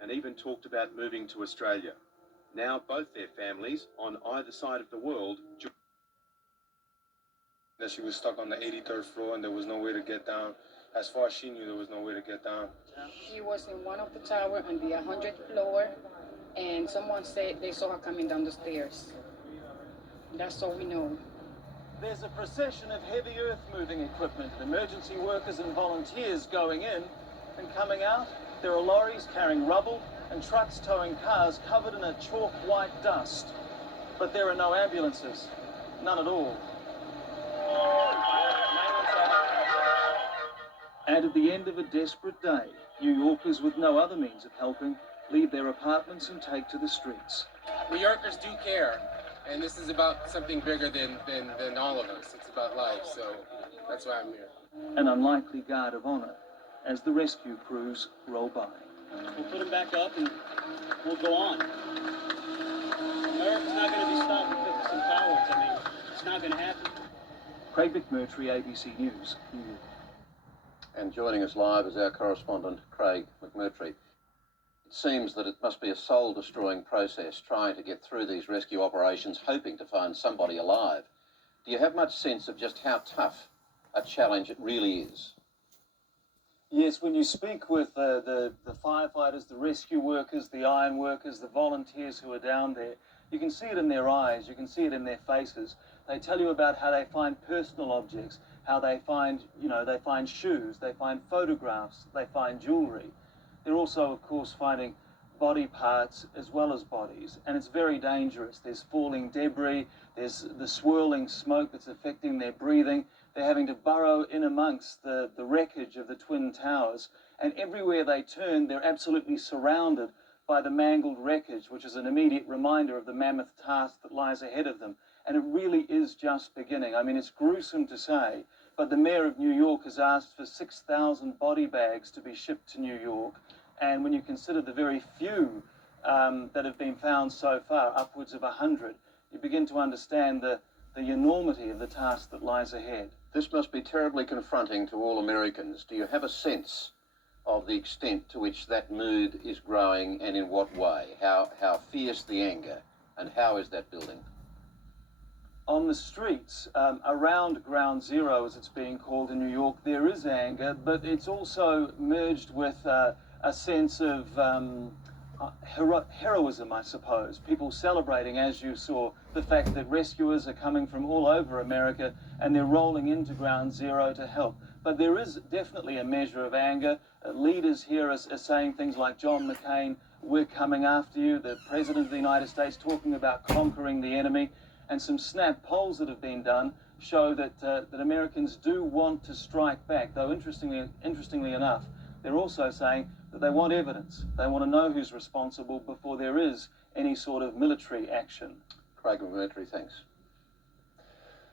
and even talked about moving to Australia. Now both their families on either side of the world. That she was stuck on the 83rd floor and there was no way to get down. As far as she knew, there was no way to get down. She was in one of the towers on the 100th floor, and someone said they saw her coming down the stairs. That's all we know. There's a procession of heavy earth-moving equipment, emergency workers and volunteers going in and coming out. There are lorries carrying rubble and trucks towing cars covered in a chalk white dust. But there are no ambulances, none at all. And at the end of a desperate day, New Yorkers with no other means of helping leave their apartments and take to the streets. New Yorkers do care, and this is about something bigger than all of us. It's about life, so that's why I'm here. An unlikely guard of honor as the rescue crews roll by. We'll put them back up and we'll go on. America's not going to be stopped because of some cowards. I mean, it's not going to happen. Craig McMurtry, ABC News, New York. And joining us live is our correspondent, Craig McMurtry. It seems that it must be a soul-destroying process trying to get through these rescue operations, hoping to find somebody alive. Do you have much sense of just how tough a challenge it really is? Yes, when you speak with the firefighters, the rescue workers, the iron workers, the volunteers who are down there, you can see it in their eyes, you can see it in their faces. They tell you about how they find personal objects, how they find, they find shoes, they find photographs, they find jewelry. They're also, of course, finding body parts as well as bodies, and it's very dangerous. There's falling debris, there's the swirling smoke that's affecting their breathing. They're having to burrow in amongst the wreckage of the Twin Towers, and everywhere they turn, they're absolutely surrounded by the mangled wreckage, which is an immediate reminder of the mammoth task that lies ahead of them. And it really is just beginning. I mean, it's gruesome to say, but the mayor of New York has asked for 6,000 body bags to be shipped to New York. And when you consider the very few that have been found so far, upwards of 100, you begin to understand the enormity of the task that lies ahead. This must be terribly confronting to all Americans. Do you have a sense of the extent to which that mood is growing and in what way? How fierce the anger, and how is that building? On the streets, around Ground Zero, as it's being called in New York, there is anger, but it's also merged with a sense of heroism, I suppose. People celebrating, as you saw, the fact that rescuers are coming from all over America and they're rolling into Ground Zero to help. But there is definitely a measure of anger. Leaders here are saying things like John McCain, we're coming after you. The President of the United States talking about conquering the enemy. And some snap polls that have been done show that Americans do want to strike back, though interestingly enough, they're also saying that they want evidence. They want to know who's responsible before there is any sort of military action. Craig McMurtry, thanks.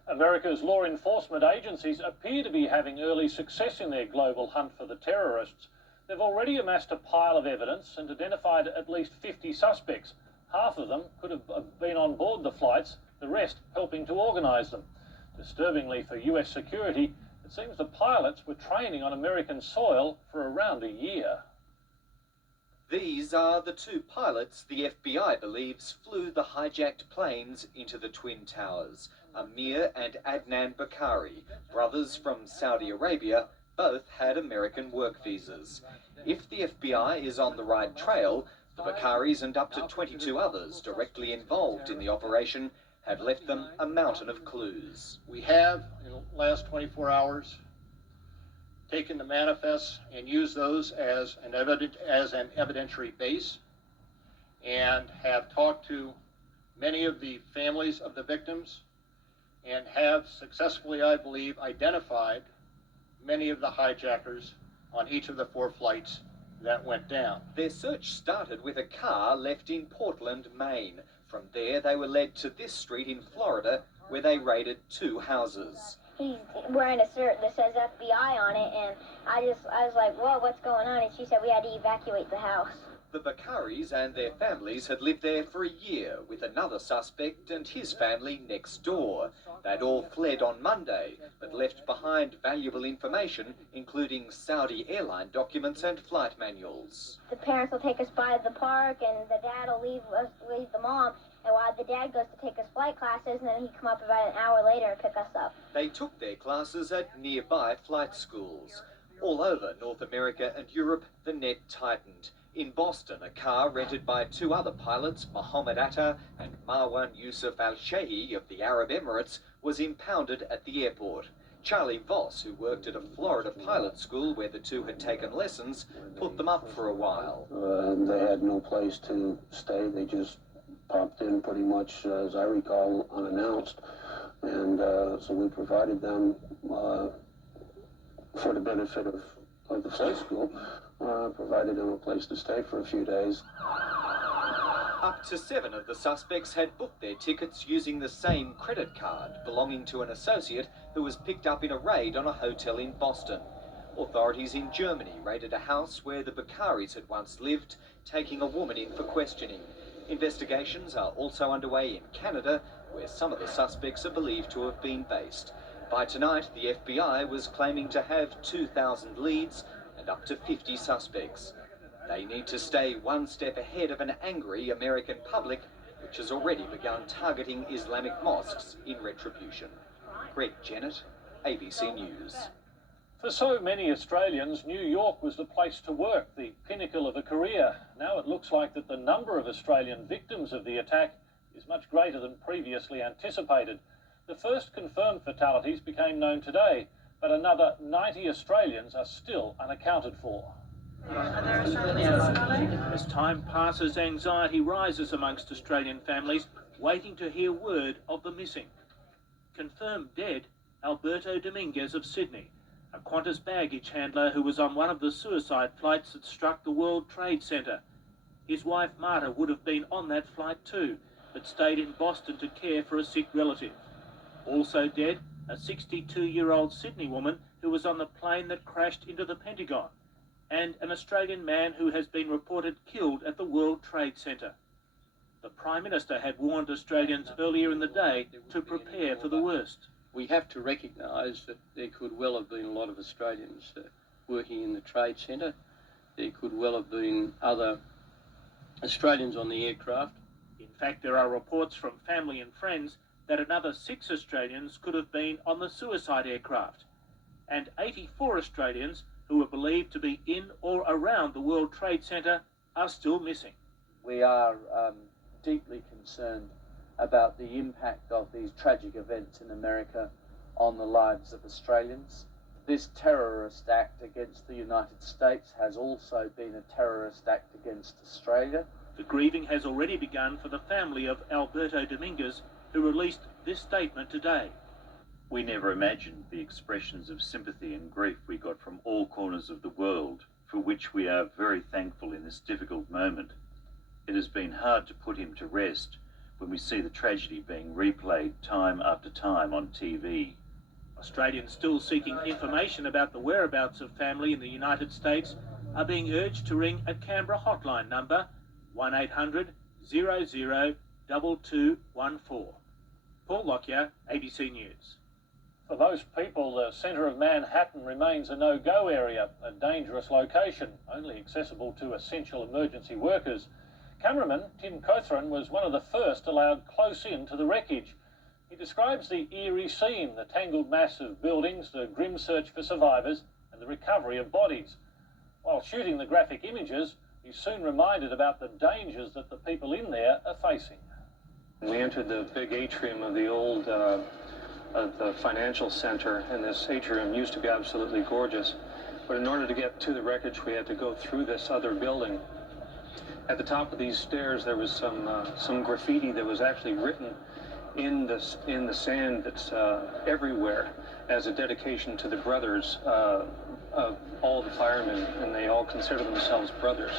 America's law enforcement agencies appear to be having early success in their global hunt for the terrorists. They've already amassed a pile of evidence and identified at least 50 suspects. Half of them could have been on board the flights, the rest helping to organise them. Disturbingly for US security, it seems the pilots were training on American soil for around a year. These are the two pilots the FBI believes flew the hijacked planes into the Twin Towers. Amir and Adnan Bakari, brothers from Saudi Arabia, both had American work visas. If the FBI is on the right trail, the Bakaris and up to 22 others directly involved in the operation have left them a mountain of clues. We have, in the last 24 hours, taken the manifests and used those as an evidentiary base, and have talked to many of the families of the victims, and have successfully, I believe, identified many of the hijackers on each of the 4 flights that went down. Their search started with a car left in Portland, Maine. From there, they were led to this street in Florida, where they raided 2 houses. He's wearing a shirt that says FBI on it, and I was like, whoa, what's going on? And she said we had to evacuate the house. The Bakaris and their families had lived there for a year, with another suspect and his family next door. They'd all fled on Monday, but left behind valuable information, including Saudi airline documents and flight manuals. The parents will take us by the park, and the dad will leave the mom. And while the dad goes to take his flight classes, and then he'd come up about an hour later and pick us up. They took their classes at nearby flight schools. All over North America and Europe, the net tightened. In Boston, a car rented by two other pilots, Mohammed Atta and Marwan Yusuf Al-Shehi of the Arab Emirates, was impounded at the airport. Charlie Voss, who worked at a Florida pilot school where the two had taken lessons, put them up for a while. They had no place to stay. They just popped in pretty much, as I recall, unannounced. And so we provided them, for the benefit of the flight school, provided them a place to stay for a few days. Up to 7 of the suspects had booked their tickets using the same credit card belonging to an associate who was picked up in a raid on a hotel in Boston. Authorities in Germany raided a house where the Bakaris had once lived, taking a woman in for questioning. Investigations are also underway in Canada, where some of the suspects are believed to have been based. By tonight, the FBI was claiming to have 2,000 leads and up to 50 suspects. They need to stay one step ahead of an angry American public, which has already begun targeting Islamic mosques in retribution. Greg Jennett, ABC News. For so many Australians, New York was the place to work, the pinnacle of a career. Now it looks like that the number of Australian victims of the attack is much greater than previously anticipated. The first confirmed fatalities became known today, but another 90 Australians are still unaccounted for. As time passes, anxiety rises amongst Australian families waiting to hear word of the missing. Confirmed dead, Alberto Dominguez of Sydney, a Qantas baggage handler who was on one of the suicide flights that struck the World Trade Center. His wife Marta would have been on that flight too, but stayed in Boston to care for a sick relative. Also dead, a 62-year-old Sydney woman who was on the plane that crashed into the Pentagon, and an Australian man who has been reported killed at the World Trade Center. The Prime Minister had warned Australians earlier in the day to prepare for the worst. We have to recognise that there could well have been a lot of Australians working in the Trade Centre. There could well have been other Australians on the aircraft. In fact, there are reports from family and friends that another 6 Australians could have been on the suicide aircraft, and 84 Australians who are believed to be in or around the World Trade Center are still missing. We are deeply concerned about the impact of these tragic events in America on the lives of Australians. This terrorist act against the United States has also been a terrorist act against Australia. The grieving has already begun for the family of Alberto Dominguez, who released this statement today. We never imagined the expressions of sympathy and grief we got from all corners of the world, for which we are very thankful in this difficult moment. It has been hard to put him to rest when we see the tragedy being replayed time after time on TV. Australians still seeking information about the whereabouts of family in the United States are being urged to ring a Canberra hotline number 1800 00 2214. Paul Lockyer, ABC News. For most people, the centre of Manhattan remains a no-go area, a dangerous location, only accessible to essential emergency workers. Cameraman Tim Cothran was one of the first allowed close in to the wreckage. He describes the eerie scene, the tangled mass of buildings, the grim search for survivors, and the recovery of bodies. While shooting the graphic images, he's soon reminded about the dangers that the people in there are facing. We entered the big atrium of the old the financial center, and this atrium used to be absolutely gorgeous. But in order to get to the wreckage, we had to go through this other building. At the top of these stairs, there was some graffiti that was actually written in the sand that's everywhere as a dedication to the brothers of all the firemen, and they all consider themselves brothers.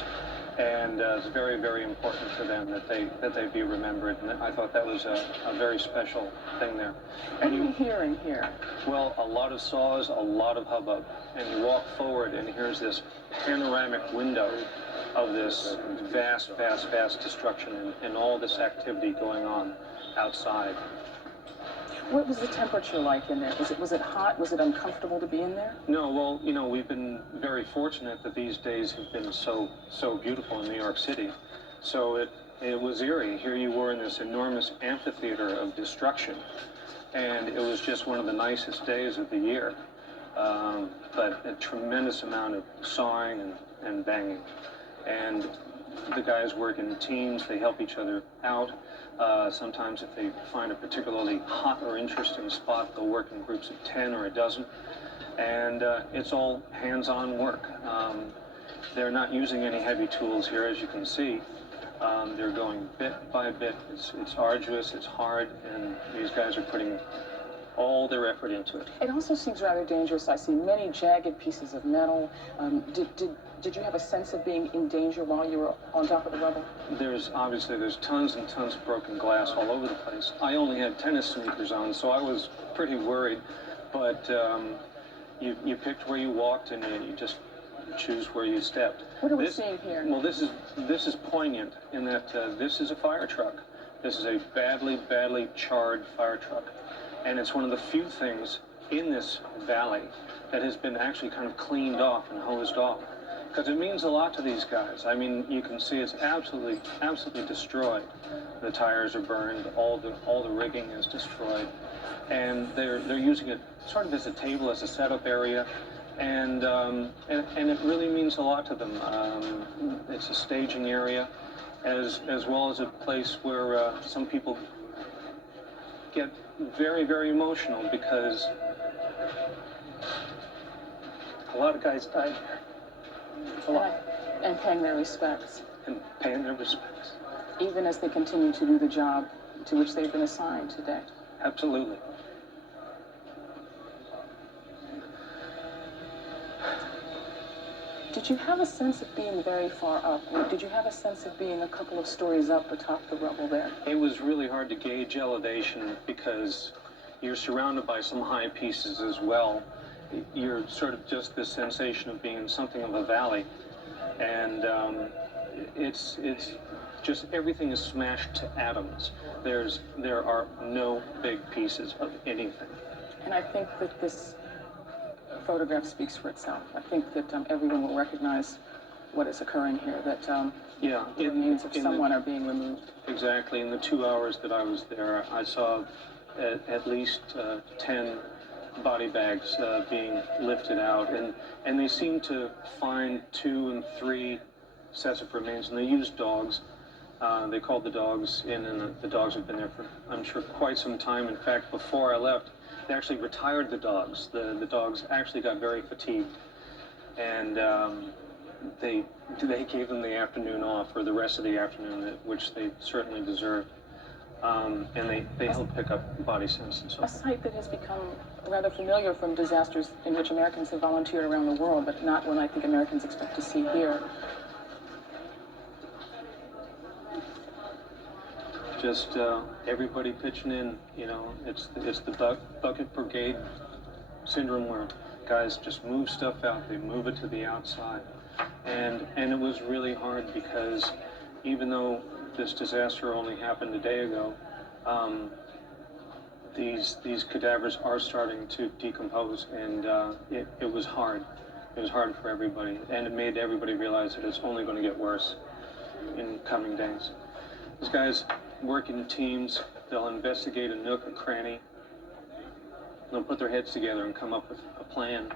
And it's very, very important to them that they be remembered. And I thought that was a very special thing there. And what are you hearing here? Well, a lot of saws, a lot of hubbub. And you walk forward, and here's this panoramic window of this vast, vast, vast destruction and all this activity going on outside. What was the temperature like in there? Was it hot? Was it uncomfortable to be in there? No, well, you know, we've been very fortunate that these days have been so beautiful in New York City. So it was eerie. Here you were in this enormous amphitheater of destruction, and it was just one of the nicest days of the year. But a tremendous amount of sawing and banging. And the guys work in teams, they help each other out. Sometimes if they find a particularly hot or interesting spot, they'll work in groups of 10 or a dozen. And it's all hands-on work. They're not using any heavy tools here, as you can see. They're going bit by bit. It's arduous, it's hard, and these guys are putting all their effort into it. It also seems rather dangerous. I see many jagged pieces of metal. Did you have a sense of being in danger while you were on top of the rubble? There's tons and tons of broken glass all over the place. I only had tennis sneakers on, so I was pretty worried. But you picked where you walked, and you just choose where you stepped. What are we seeing here? Well, this is poignant in that this is a fire truck. This is a badly charred fire truck. And it's one of the few things in this valley that has been actually kind of cleaned off and hosed off. Because it means a lot to these guys. I mean, you can see it's absolutely destroyed. The tires are burned, all the rigging is destroyed. And they're using it sort of as a table, as a setup area. And it really means a lot to them. It's a staging area, as well as a place where some people get very, very emotional because a lot of guys died here. And paying their respects. And paying their respects. Even as they continue to do the job to which they've been assigned today. Absolutely. Did you have a sense of being very far up? Did you have a sense of being a couple of stories up atop the rubble there? It was really hard to gauge elevation because you're surrounded by some high pieces as well. You're sort of just this sensation of being in something of a valley. And it's just everything is smashed to atoms. There are no big pieces of anything. And I think that this photograph speaks for itself. I think that everyone will recognize what is occurring here, that the remains of someone are being removed. Exactly. In the 2 hours that I was there, I saw at least 10 body bags being lifted out, and they seem to find 2 and 3 sets of remains, and they used dogs. They called the dogs in, and the dogs have been there for, I'm sure, quite some time. In fact, before I left, they actually retired the dogs. The dogs actually got very fatigued, and they gave them the afternoon off, or the rest of the afternoon, which they certainly deserved. And they help pick up body scents and so forth. A sight that has become rather familiar from disasters in which Americans have volunteered around the world, but not one I think Americans expect to see here. Just everybody pitching in, you know, it's the bucket brigade syndrome where guys just move stuff out, they move it to the outside. And it was really hard because even though this disaster only happened a day ago, these cadavers are starting to decompose, and it was hard. It was hard for everybody, and it made everybody realize that it's only going to get worse in coming days. These guys work in teams. They'll investigate a nook, a cranny. They'll put their heads together and come up with a plan.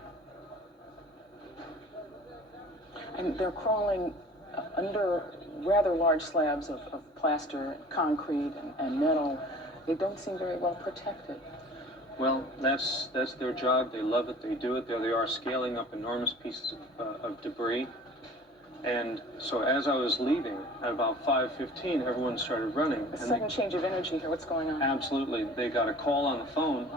And they're crawling under rather large slabs of plaster, concrete, and metal. They don't seem very well protected. Well, that's their job. They love it. They do it. There they are, scaling up enormous pieces of debris. And so as I was leaving, at about 5:15, everyone started running. A sudden change of energy here. What's going on? Absolutely. They got a call on the phone,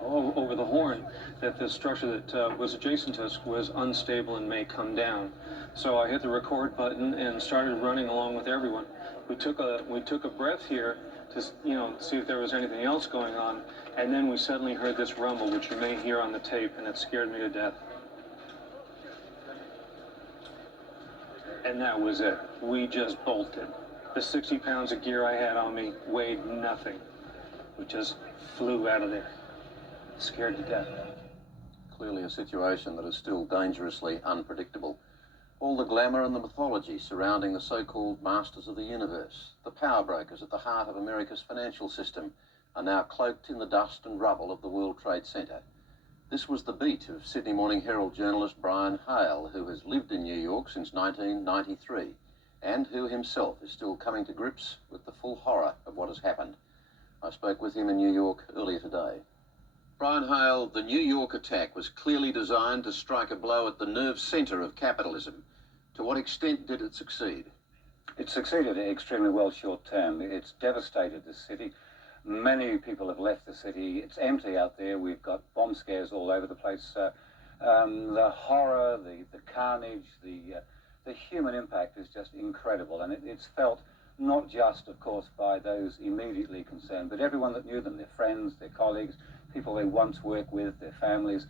over the horn, that the structure that was adjacent to us was unstable and may come down. So I hit the record button and started running along with everyone. We took a breath here to, see if there was anything else going on, and then we suddenly heard this rumble, which you may hear on the tape, and it scared me to death. And that was it. We just bolted. The 60 pounds of gear I had on me weighed nothing. We just flew out of there, scared to death. Clearly a situation that is still dangerously unpredictable. All the glamour and the mythology surrounding the so-called masters of the universe, the power brokers at the heart of America's financial system, are now cloaked in the dust and rubble of the World Trade Center. This was the beat of Sydney Morning Herald journalist Brian Hale, who has lived in New York since 1993, and who himself is still coming to grips with the full horror of what has happened. I spoke with him in New York earlier today. Brian Hale, the New York attack was clearly designed to strike a blow at the nerve centre of capitalism. To what extent did it succeed? It succeeded extremely well short term. It's devastated the city. Many people have left the city. It's empty out there. We've got bomb scares all over the place. The horror, the carnage, the human impact is just incredible. And it's felt not just, of course, by those immediately concerned, but everyone that knew them, their friends, their colleagues, people they once worked with, their families.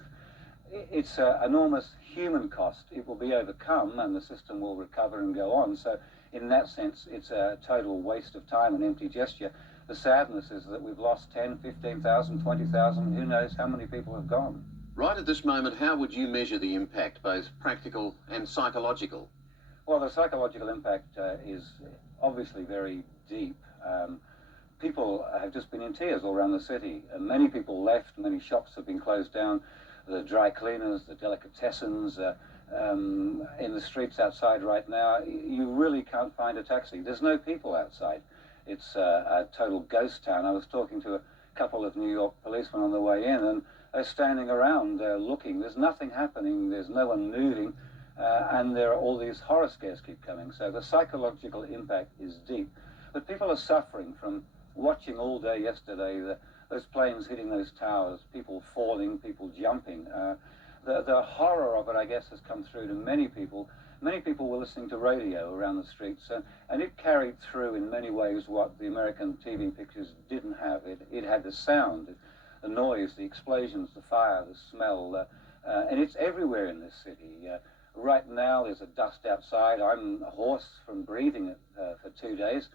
It's an enormous human cost. It will be overcome and the system will recover and go on. So in that sense, it's a total waste of time and empty gesture. The sadness is that we've lost 10, 15,000, 20,000, who knows how many people have gone. Right at this moment, how would you measure the impact, both practical and psychological? Well, the psychological impact is obviously very deep. People have just been in tears all around the city. Many people left, many shops have been closed down, the dry cleaners, the delicatessens, in the streets outside right now, you really can't find a taxi. There's no people outside. It's a total ghost town. I was talking to a couple of New York policemen on the way in, and they're standing around looking. There's nothing happening, there's no one moving, and there are all these horror scares keep coming. So the psychological impact is deep. But people are suffering from watching all day yesterday those planes hitting those towers, people falling, people jumping. The horror of it, I guess, has come through to many people. Many people were listening to radio around the streets, and it carried through in many ways what the American TV pictures didn't have. It had the sound, the noise, the explosions, the fire, the smell, and it's everywhere in this city. Right now, there's a dust outside. I'm hoarse from breathing it for 2 days.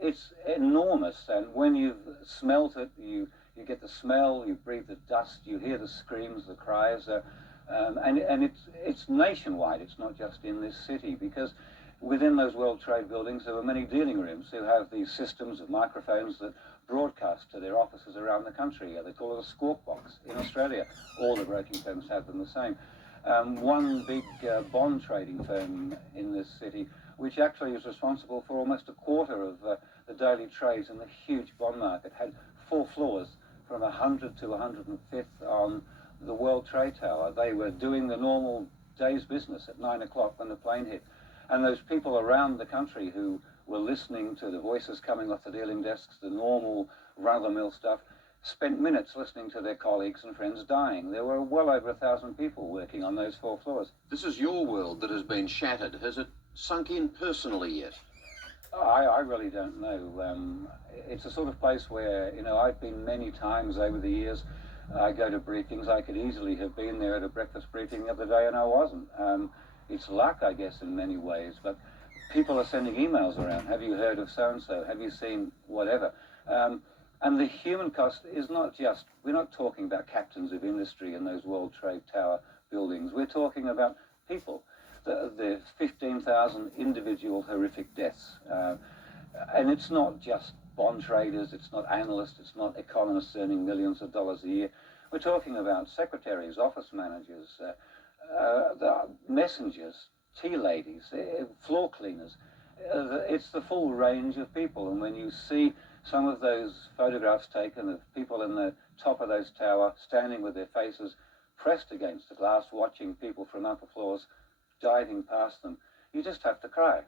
It's enormous, and when you've smelt it, you get the smell, you breathe the dust, you hear the screams, the cries, and it's nationwide. It's not just in this city, because within those World Trade buildings there were many dealing rooms who have these systems of microphones that broadcast to their offices around the country. They call it a squawk box. In Australia, all the broking firms have them the same. One big bond trading firm in this city, which actually is responsible for almost a quarter of the daily trades in the huge bond market, had 4 floors from 100 to 105th on the World Trade Tower. They were doing the normal day's business at 9 o'clock when the plane hit. And those people around the country who were listening to the voices coming off the dealing desks, the normal run-of-the-mill stuff, spent minutes listening to their colleagues and friends dying. There were well over 1,000 people working on those 4 floors. This is your world that has been shattered. Has it sunk in personally yet? I really don't know. It's a sort of place where, I've been many times over the years. I go to briefings. I could easily have been there at a breakfast briefing the other day, and I wasn't. It's luck, I guess, in many ways, but people are sending emails around. Have you heard of so-and-so? Have you seen whatever? And the human cost is not just, we're not talking about captains of industry in those World Trade Tower buildings. We're talking about people. The 15,000 individual horrific deaths. And it's not just bond traders, it's not analysts, it's not economists earning millions of dollars a year. We're talking about secretaries, office managers, the messengers, tea ladies, floor cleaners. It's the full range of people. And when you see some of those photographs taken of people in the top of those towers standing with their faces pressed against the glass, watching people from upper floors diving past them, you just have to cry.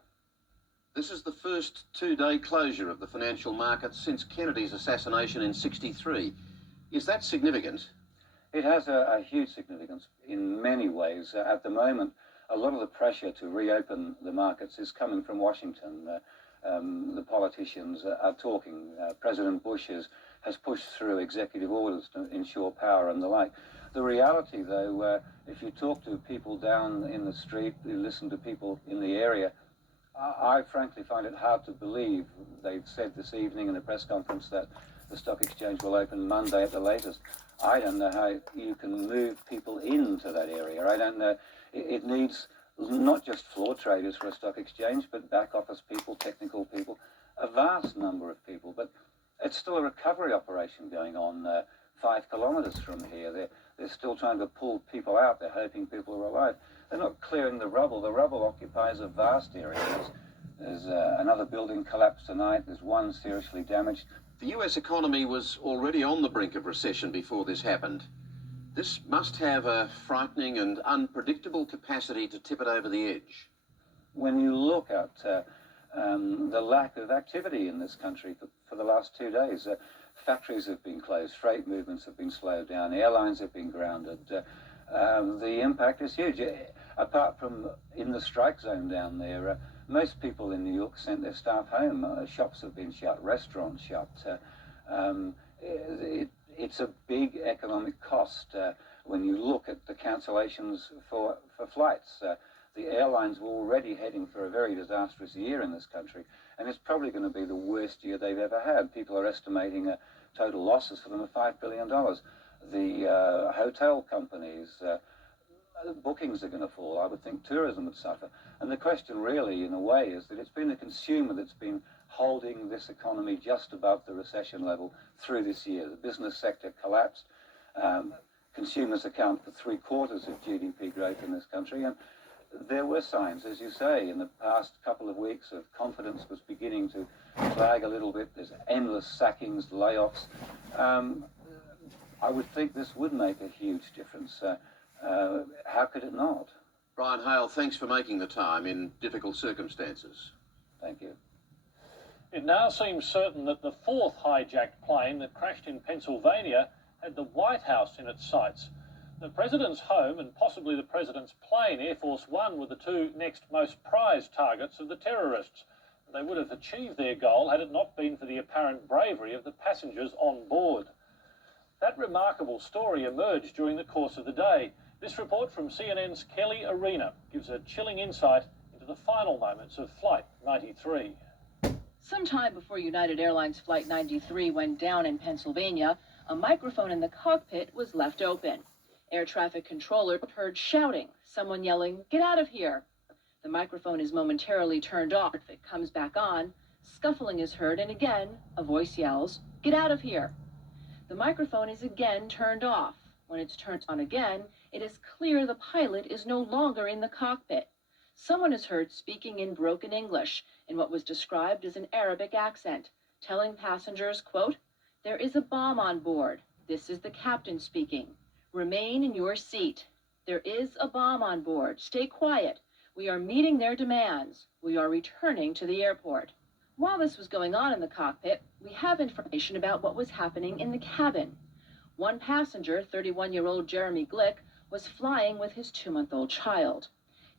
This is the first 2-day closure of the financial markets since Kennedy's assassination in '63. Is that significant? It has a huge significance in many ways. At the moment, a lot of the pressure to reopen the markets is coming from Washington. The politicians are talking. President Bush has pushed through executive orders to ensure power and the like. The reality, though, if you talk to people down in the street, you listen to people in the area, I frankly find it hard to believe. They've said this evening in a press conference that the stock exchange will open Monday at the latest. I don't know how you can move people into that area. I don't know. It needs not just floor traders for a stock exchange, but back office people, technical people, a vast number of people. But it's still a recovery operation going on 5 kilometres from here. They're still trying to pull people out. They're hoping people are alive. They're not clearing the rubble. The rubble occupies a vast area. There's another building collapsed tonight. There's one seriously damaged. The US economy was already on the brink of recession before this happened. This must have a frightening and unpredictable capacity to tip it over the edge. When you look at the lack of activity in this country for the last 2 days, factories have been closed, freight movements have been slowed down, airlines have been grounded. The impact is huge. Apart from in the strike zone down there, most people in New York sent their staff home. Shops have been shut, restaurants shut. It's a big economic cost when you look at the cancellations for flights. The airlines were already heading for a very disastrous year in this country, and it's probably going to be the worst year they've ever had. People are estimating total losses for them of $5 billion. The hotel companies, bookings are going to fall. I would think tourism would suffer. And the question really, in a way, is that it's been the consumer that's been holding this economy just above the recession level through this year. The business sector collapsed. Consumers account for 3/4 of GDP growth in this country. And there were signs, as you say, in the past couple of weeks of confidence was beginning to flag a little bit. There's endless sackings, layoffs. I would think this would make a huge difference. How could it not? Brian Hale, thanks for making the time in difficult circumstances. Thank you. It now seems certain that the 4th hijacked plane that crashed in Pennsylvania had the White House in its sights. The President's home and possibly the President's plane, Air Force One, were the 2 next most prized targets of the terrorists. They would have achieved their goal had it not been for the apparent bravery of the passengers on board. That remarkable story emerged during the course of the day. This report from CNN's Kelly Arena gives a chilling insight into the final moments of Flight 93. Sometime before United Airlines Flight 93 went down in Pennsylvania, a microphone in the cockpit was left open. Air traffic controller heard shouting, someone yelling, "Get out of here!" The microphone is momentarily turned off. It comes back on. Scuffling is heard, and again, a voice yells, "Get out of here!" The microphone is again turned off. When it's turned on again, it is clear the pilot is no longer in the cockpit. Someone is heard speaking in broken English, in what was described as an Arabic accent, telling passengers, quote, "There is a bomb on board. This is the captain speaking. Remain in your seat. There is a bomb on board. Stay quiet. We are meeting their demands. We are returning to the airport." While this was going on in the cockpit, we have information about what was happening in the cabin. One passenger, 31-year-old Jeremy Glick, was flying with his 2-month-old child.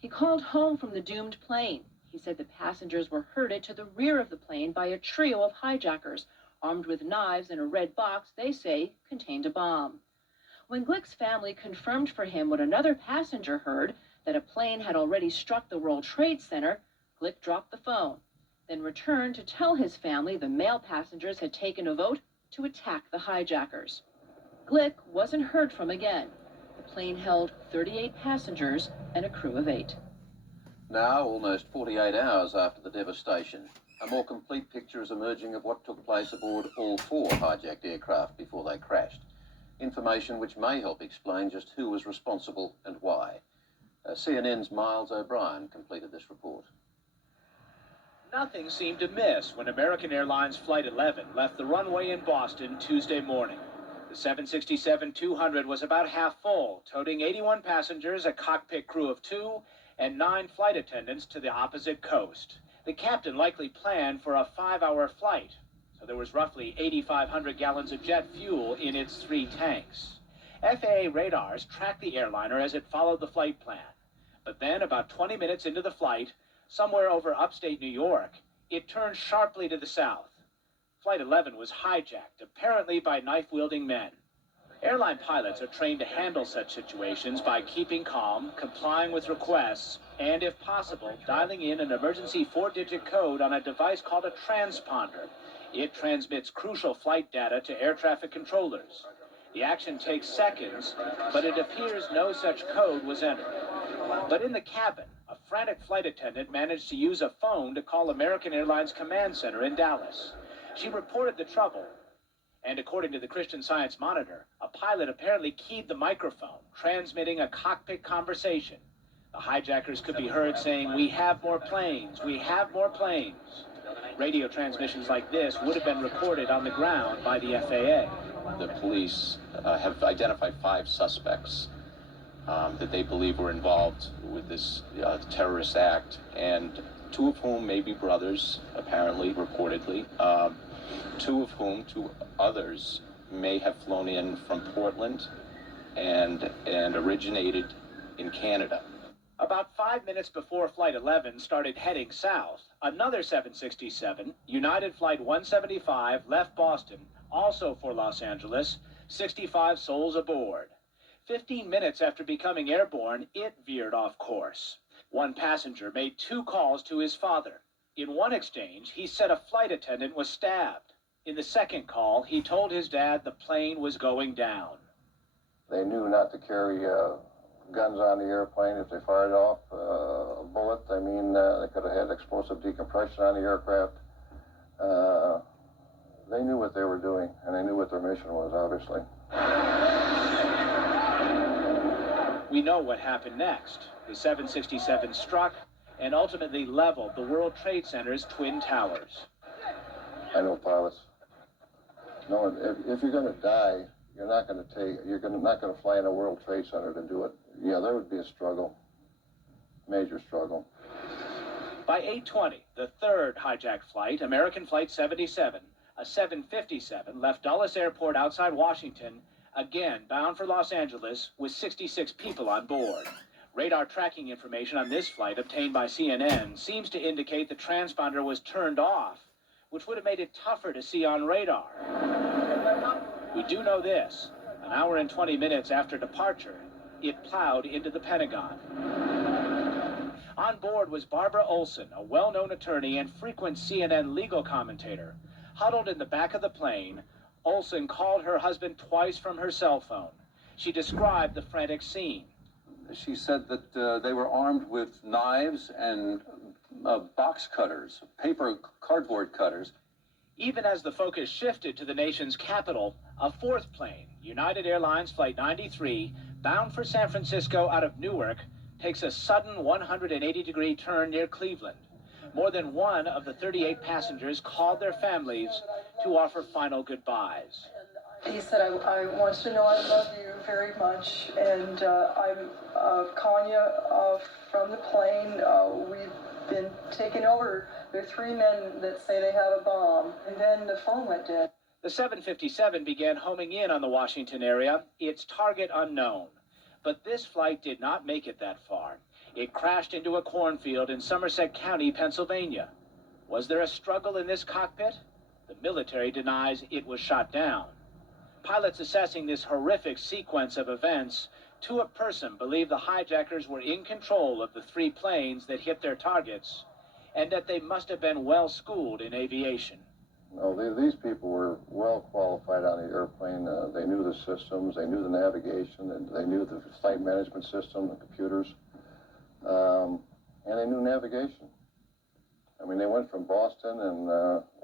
He called home from the doomed plane. He said the passengers were herded to the rear of the plane by a trio of hijackers, armed with knives and a red box they say contained a bomb. When Glick's family confirmed for him what another passenger heard, that a plane had already struck the World Trade Center, Glick dropped the phone, then returned to tell his family the male passengers had taken a vote to attack the hijackers. Glick wasn't heard from again. The plane held 38 passengers and a crew of 8. Now, almost 48 hours after the devastation, a more complete picture is emerging of what took place aboard all 4 hijacked aircraft before they crashed. Information which may help explain just who was responsible and why. CNN's Miles O'Brien completed this report. Nothing seemed amiss when American Airlines Flight 11 left the runway in Boston Tuesday morning. The 767-200 was about half full, toting 81 passengers, a cockpit crew of 2, and 9 flight attendants to the opposite coast. The captain likely planned for a 5-hour flight, so there was roughly 8,500 gallons of jet fuel in its 3 tanks. FAA radars tracked the airliner as it followed the flight plan, But then, about 20 minutes into the flight, somewhere over upstate New York, it turned sharply to the south. Flight 11 was hijacked, apparently by knife-wielding men. Airline pilots are trained to handle such situations by keeping calm, complying with requests, and, if possible, dialing in an emergency 4-digit code on a device called a transponder. It transmits crucial flight data to air traffic controllers. The action takes seconds, but it appears no such code was entered. But in the cabin, a frantic flight attendant managed to use a phone to call American Airlines Command Center in Dallas. She reported the trouble, and according to the Christian Science Monitor, a pilot apparently keyed the microphone, transmitting a cockpit conversation. The hijackers could be heard saying, "We have more planes, we have more planes." Radio transmissions like this would have been recorded on the ground by the FAA. The police have identified 5 suspects that they believe were involved with this terrorist act, and 2 of whom may be brothers, apparently, reportedly. 2 others may have flown in from Portland and originated in Canada. About 5 minutes before Flight 11 started heading south, another 767, United Flight 175, left Boston, also for Los Angeles, 65 souls aboard. 15 minutes after becoming airborne, it veered off course. One passenger made 2 calls to his father. In one exchange, he said a flight attendant was stabbed. In the second call, he told his dad the plane was going down. They knew not to carry guns on the airplane. If they fired off a bullet, they could have had explosive decompression on the aircraft. They knew what they were doing, and they knew what their mission was, obviously. We know what happened next. The 767 struck and ultimately leveled the World Trade Center's twin towers. I know pilots. No, if you're going to die, you're not going to fly in a World Trade Center to do it. Yeah, there would be a struggle, major struggle. By 8:20, the third hijacked flight, American Flight 77, a 757, left Dulles Airport outside Washington, again bound for Los Angeles with 66 people on board. Radar tracking information on this flight obtained by CNN seems to indicate the transponder was turned off, which would have made it tougher to see on radar. We do know this. An hour and 20 minutes after departure, it plowed into the Pentagon. On board was Barbara Olson, a well-known attorney and frequent CNN legal commentator. Huddled in the back of the plane, Olson called her husband twice from her cell phone. She described the frantic scene. She said that they were armed with knives and box cutters, cardboard cutters. Even as the focus shifted to the nation's capital, a 4th plane, United Airlines Flight 93, bound for San Francisco out of Newark, takes a sudden 180-degree turn near Cleveland. More than 1 of the 38 passengers called their families to offer final goodbyes. He said, I want you to know I love you very much, and I'm calling you from the plane. We've been taken over. There are 3 men that say they have a bomb, and then the phone went dead. The 757 began homing in on the Washington area, its target unknown. But this flight did not make it that far. It crashed into a cornfield in Somerset County, Pennsylvania. Was there a struggle in this cockpit? The military denies it was shot down. Pilots assessing this horrific sequence of events to a person believe the hijackers were in control of the 3 planes that hit their targets, and that they must have been well schooled in aviation. No, these people were well qualified on the airplane. They knew the systems, they knew the navigation, and they knew the flight management system, the computers, and they knew navigation. They went from Boston and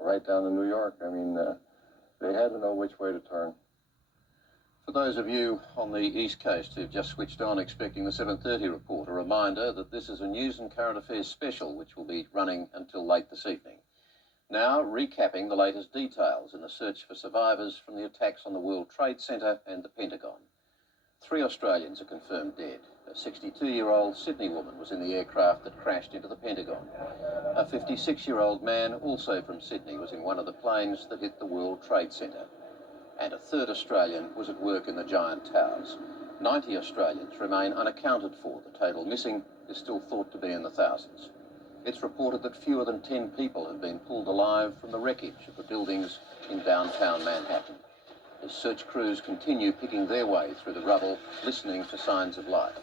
right down to New York. They had to know which way to turn. For those of you on the East Coast who've just switched on expecting the 7:30 report, a reminder that this is a news and current affairs special which will be running until late this evening. Now, recapping the latest details in the search for survivors from the attacks on the World Trade Center and the Pentagon. 3 Australians are confirmed dead. A 62-year-old Sydney woman was in the aircraft that crashed into the Pentagon. A 56-year-old man, also from Sydney, was in one of the planes that hit the World Trade Center. And a 3rd Australian was at work in the giant towers. 90 Australians remain unaccounted for. The total missing is still thought to be in the thousands. It's reported that fewer than 10 people have been pulled alive from the wreckage of the buildings in downtown Manhattan, as search crews continue picking their way through the rubble, listening for signs of life.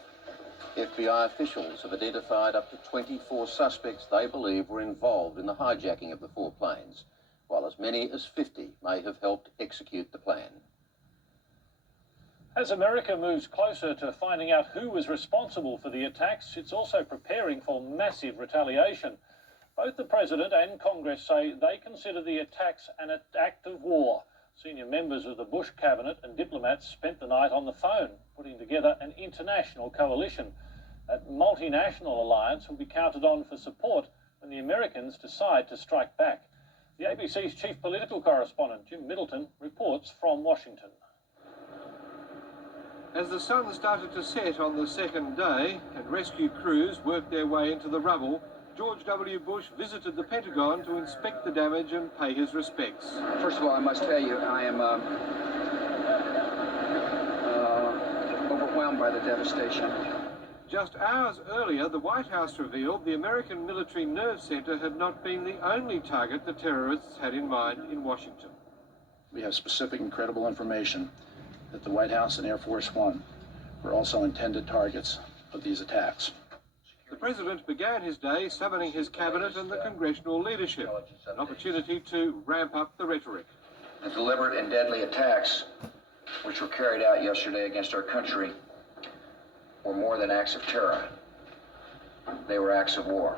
FBI officials have identified up to 24 suspects they believe were involved in the hijacking of the 4 planes, while as many as 50 may have helped execute the plan. As America moves closer to finding out who was responsible for the attacks, it's also preparing for massive retaliation. Both the President and Congress say they consider the attacks an act of war. Senior members of the Bush cabinet and diplomats spent the night on the phone, putting together an international coalition. That multinational alliance will be counted on for support when the Americans decide to strike back. The ABC's chief political correspondent, Jim Middleton, reports from Washington. As the sun started to set on the second day and rescue crews worked their way into the rubble, George W. Bush visited the Pentagon to inspect the damage and pay his respects. First of all, I must tell you, I am overwhelmed by the devastation. Just hours earlier, the White House revealed the American Military Nerve Center had not been the only target the terrorists had in mind in Washington. We have specific and credible information that the White House and Air Force One were also intended targets of these attacks. The President began his day summoning his cabinet and the congressional leadership, an opportunity to ramp up the rhetoric. The deliberate and deadly attacks which were carried out yesterday against our country were more than acts of terror. They were acts of war.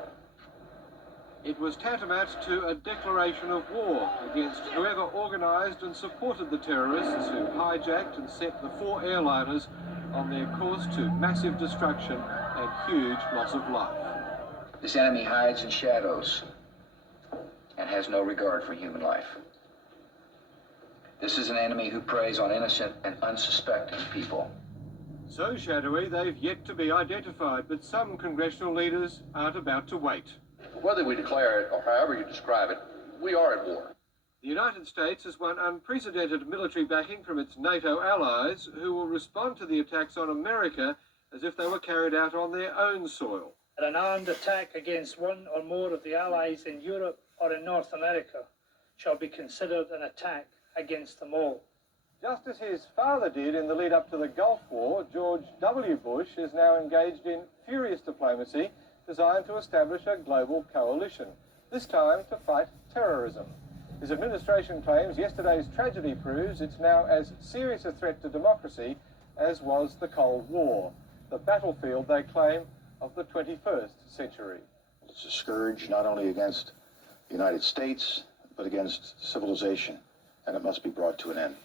It was tantamount to a declaration of war against whoever organized and supported the terrorists who hijacked and set the 4 airliners on their course to massive destruction and huge loss of life. This enemy hides in shadows and has no regard for human life. This is an enemy who preys on innocent and unsuspecting people. So shadowy they've yet to be identified, but some congressional leaders aren't about to wait. Whether we declare it or however you describe it, we are at war. The United States has won unprecedented military backing from its NATO allies, who will respond to the attacks on America as if they were carried out on their own soil. An armed attack against one or more of the allies in Europe or in North America shall be considered an attack against them all. Just as his father did in the lead up to the Gulf War, George W. Bush is now engaged in furious diplomacy designed to establish a global coalition, this time to fight terrorism. His administration claims yesterday's tragedy proves it's now as serious a threat to democracy as was the Cold War, the battlefield, they claim, of the 21st century. It's a scourge not only against the United States, but against civilization, and it must be brought to an end.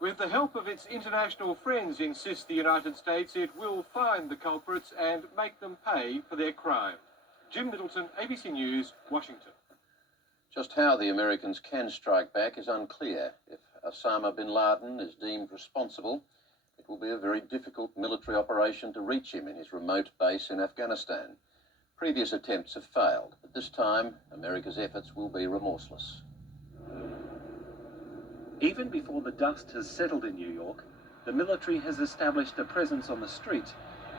With the help of its international friends, insists the United States, it will find the culprits and make them pay for their crime. Jim Middleton, ABC News, Washington. Just how the Americans can strike back is unclear. If Osama bin Laden is deemed responsible, it will be a very difficult military operation to reach him in his remote base in Afghanistan. Previous attempts have failed, but this time America's efforts will be remorseless. Even before the dust has settled in New York, the military has established a presence on the street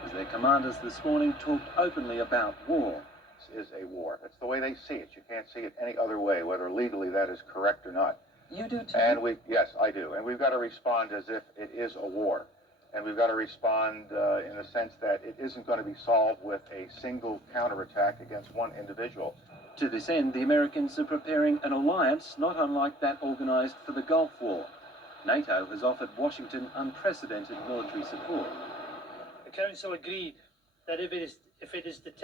as their commanders this morning talked openly about war. This is a war. It's the way they see it. You can't see it any other way, whether legally that is correct or not. You do too? And yes, I do. And we've got to respond as if it is a war. And we've got to respond in the sense that it isn't going to be solved with a single counterattack against one individual. To this end, the Americans are preparing an alliance not unlike that organised for the Gulf War. NATO has offered Washington unprecedented military support. The Council agreed that if it is detected